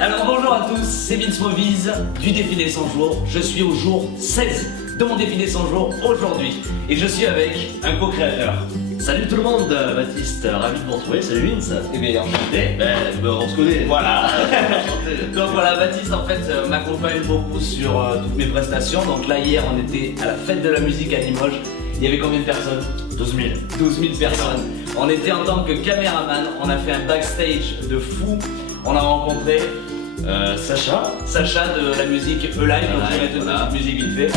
Alors bonjour à tous, c'est Vince Movies du défilé 100 jours. Je suis au jour 16 de mon défilé 100 jours aujourd'hui et je suis avec un co-créateur. Salut tout le monde, Baptiste, ravi de vous retrouver, salut Vince. Eh bien enchanté. On se connaît. Voilà. Donc voilà, Baptiste en fait m'accompagne beaucoup sur toutes mes prestations. Donc là hier on était à la fête de la musique à Limoges. Il y avait combien de personnes? 12 000. 12 000 personnes. On était en tant que caméraman, on a fait un backstage de fou. On a rencontré Sacha de la musique E-Live, donc je vais mettre une petite musique vite fait.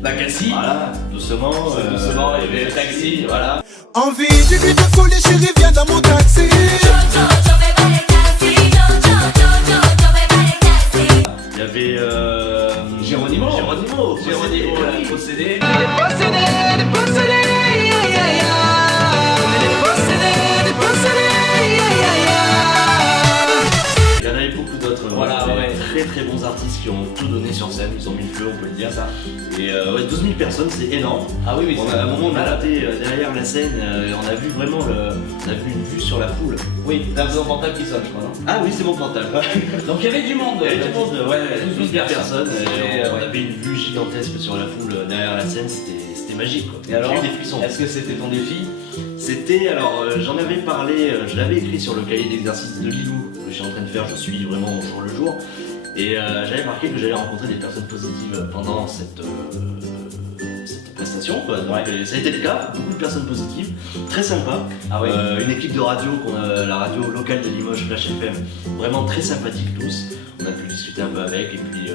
Bakassi, voilà, doucement, doucement, il y avait le taxi, voilà. Envie du but de folie, chérie, viens dans mon taxi. Il y avait Géronimo, la possédé. Il y en avait beaucoup d'autres, voilà, très bons artistes qui ont tout donné sur scène, ils ont mis le feu, on peut le dire. Ça. Et 12 000 personnes, c'est énorme. Ah oui, À un moment, on a été derrière la scène, on a vu vraiment on a vu une vue sur la foule. Oui, t'as ton portable qui sonne, je crois, non? Ah oui, c'est mon portable. Donc il y avait du monde. Il y avait du monde, 12 000 personnes. On avait une vue gigantesque sur la foule derrière la scène, c'était magique quoi. Et alors, j'ai eu des frissons. Est-ce que c'était ton défi? C'était, alors j'en avais parlé, je l'avais écrit sur le cahier d'exercice de Lilou, que je suis en train de faire, je suis vraiment au jour le jour. Et j'avais marqué que j'allais rencontrer des personnes positives pendant cette prestation quoi. Donc, ça a été le cas, beaucoup de personnes positives, très sympa. Ah oui. Une équipe de radio, la radio locale de Limoges, Flash FM, vraiment très sympathiques tous. On a pu discuter un peu avec et puis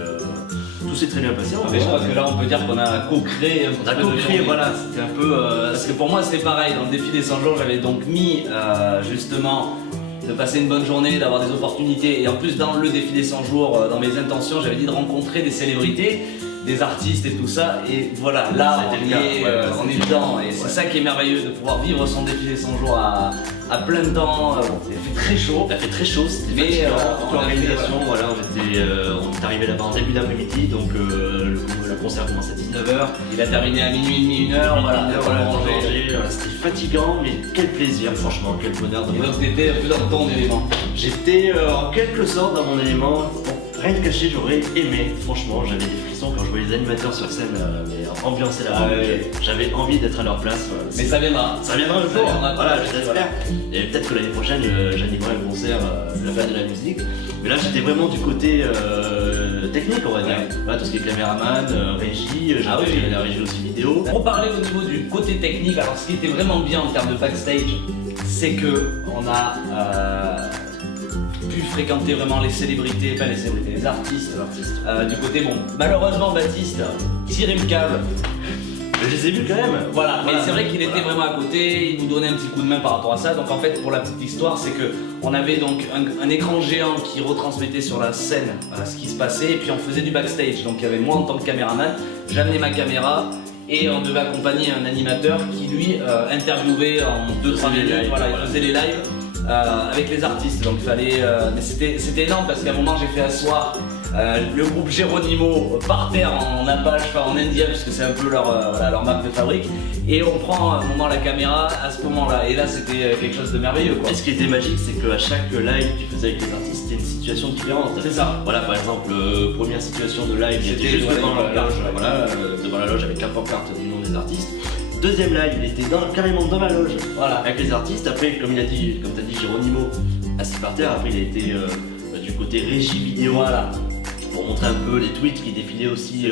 tout s'est très bien passé. Mais je crois que là on peut dire qu'on a co-créé un On a co-créé, voilà, c'était un peu... parce que pour moi c'était pareil, dans le défi des 100 jours j'avais donc mis justement de passer une bonne journée, d'avoir des opportunités et en plus dans le défi des 100 jours, dans mes intentions j'avais dit de rencontrer des célébrités, des artistes et tout ça et voilà, là on est dedans et c'est ça qui est merveilleux de pouvoir vivre son défi des 100 jours à plein temps. Il a fait très chaud, c'était fatigant. Toute l'organisation, voilà, on est arrivé là-bas en début d'après-midi, donc le concert commence à 19h. Il a terminé à minuit et demi, 1h, voilà, c'était fatigant, mais quel plaisir, franchement, quel bonheur. Et donc t'étais plus dans ton élément? J'étais en quelque sorte dans mon élément. Rien de caché, j'aurais aimé, franchement, j'avais des frissons quand je voyais les animateurs sur scène, ambiancer la foule, j'avais envie d'être à leur place. Mais ça viendra. Ça viendra un jour, voilà, j'espère. Et peut-être que l'année prochaine, j'animerai un concert de la fête de la musique. Mais là, j'étais vraiment du côté technique, on va dire. Voilà, tout ce qui est caméraman, régie, j'ai la régie aussi vidéo. Pour parler au niveau du côté technique, alors ce qui était vraiment bien en termes de backstage, c'est que on a pu fréquenter vraiment les célébrités, pas les célébrités, les artistes. Du côté bon, malheureusement Baptiste tirait le câble. Je les ai vus quand même. Voilà, mais c'est vrai qu'il était vraiment à côté, il nous donnait un petit coup de main par rapport à ça. Donc en fait, pour la petite histoire, c'est que on avait donc un écran géant qui retransmettait sur la scène ce qui se passait, et puis on faisait du backstage. Donc il y avait moi en tant que caméraman, j'amenais ma caméra et on devait accompagner un animateur qui lui interviewait en 2-3 minutes. Voilà, il faisait les lives. Avec les artistes, donc il fallait. Mais c'était énorme parce qu'à un moment j'ai fait asseoir le groupe Géronimo par terre en Apache, enfin en Indien, parce que c'est un peu leur marque de fabrique. Et on prend un moment la caméra à ce moment-là. Et là c'était quelque chose de merveilleux quoi. Et ce qui était magique, c'est qu'à chaque live que tu faisais avec les artistes, c'était une situation différente. C'est ça. Voilà, par exemple, première situation de live, j'étais juste devant la loge, devant la loge avec la pancarte du nom des artistes. Deuxième live, il était carrément dans ma loge, avec les artistes. Après, comme tu as dit, Géronimo, assis par terre. Après, il a été du côté régie vidéo, pour montrer un peu les tweets qui défilaient aussi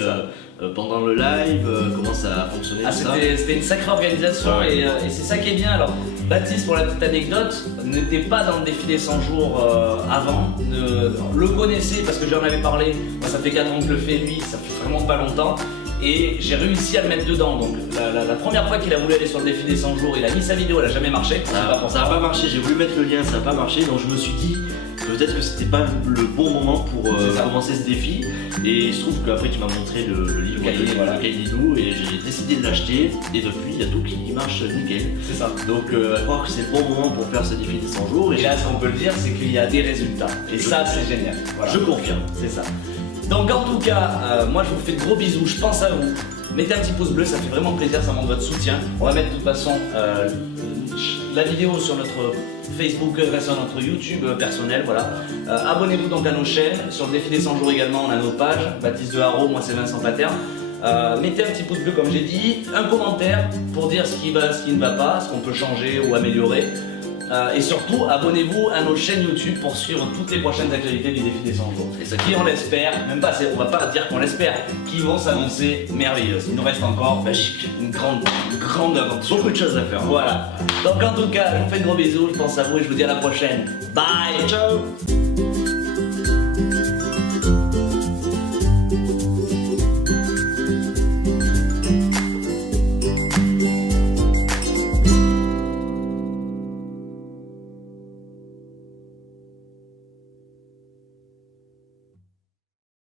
pendant le live, comment ça fonctionnait. C'était une sacrée organisation et c'est ça qui est bien. Alors, Baptiste, pour la petite anecdote, n'était pas dans le défilé 100 jours avant, le connaissait parce que j'en avais parlé. Moi, ça fait 4 ans que je le fais, lui, ça fait vraiment pas longtemps. Et j'ai réussi à le mettre dedans. Donc la première fois qu'il a voulu aller sur le défi des 100 jours, il a mis sa vidéo, elle a jamais marché. Ça n'a pas marché, j'ai voulu mettre le lien, ça n'a pas marché, donc je me suis dit peut-être que c'était pas le bon moment pour commencer ce défi. Et il se trouve qu'après tu m'as montré le livre, le cahier Lilou, et j'ai décidé de l'acheter. Et depuis, il y a tout qui marche nickel. C'est ça. Donc à croire que c'est le bon moment pour faire ce défi des 100 jours. Et là, ce qu'on peut le dire, c'est qu'il y a des résultats. Et ça, c'est génial. Voilà. Je confirme. C'est ça. Donc en tout cas, moi je vous fais de gros bisous, je pense à vous. Mettez un petit pouce bleu, ça fait vraiment plaisir, ça montre votre soutien. On va mettre de toute façon la vidéo sur notre Facebook, sur notre YouTube personnel, voilà. Abonnez-vous donc à nos chaînes, sur le défi des 100 jours également, on a nos pages, Baptiste de Haro, moi c'est Vincent Paterne. Mettez un petit pouce bleu comme j'ai dit, un commentaire pour dire ce qui va, ce qui ne va pas, ce qu'on peut changer ou améliorer. Et surtout, abonnez-vous à nos chaînes YouTube pour suivre toutes les prochaines actualités du défi des 100 jours. Et ce qui, on l'espère, même pas, on va pas dire qu'on l'espère, qui vont s'annoncer merveilleuses. Il nous reste encore une grande aventure. Beaucoup de choses à faire. Voilà. Donc en tout cas, je vous fais de gros bisous, je pense à vous et je vous dis à la prochaine. Bye. Ciao.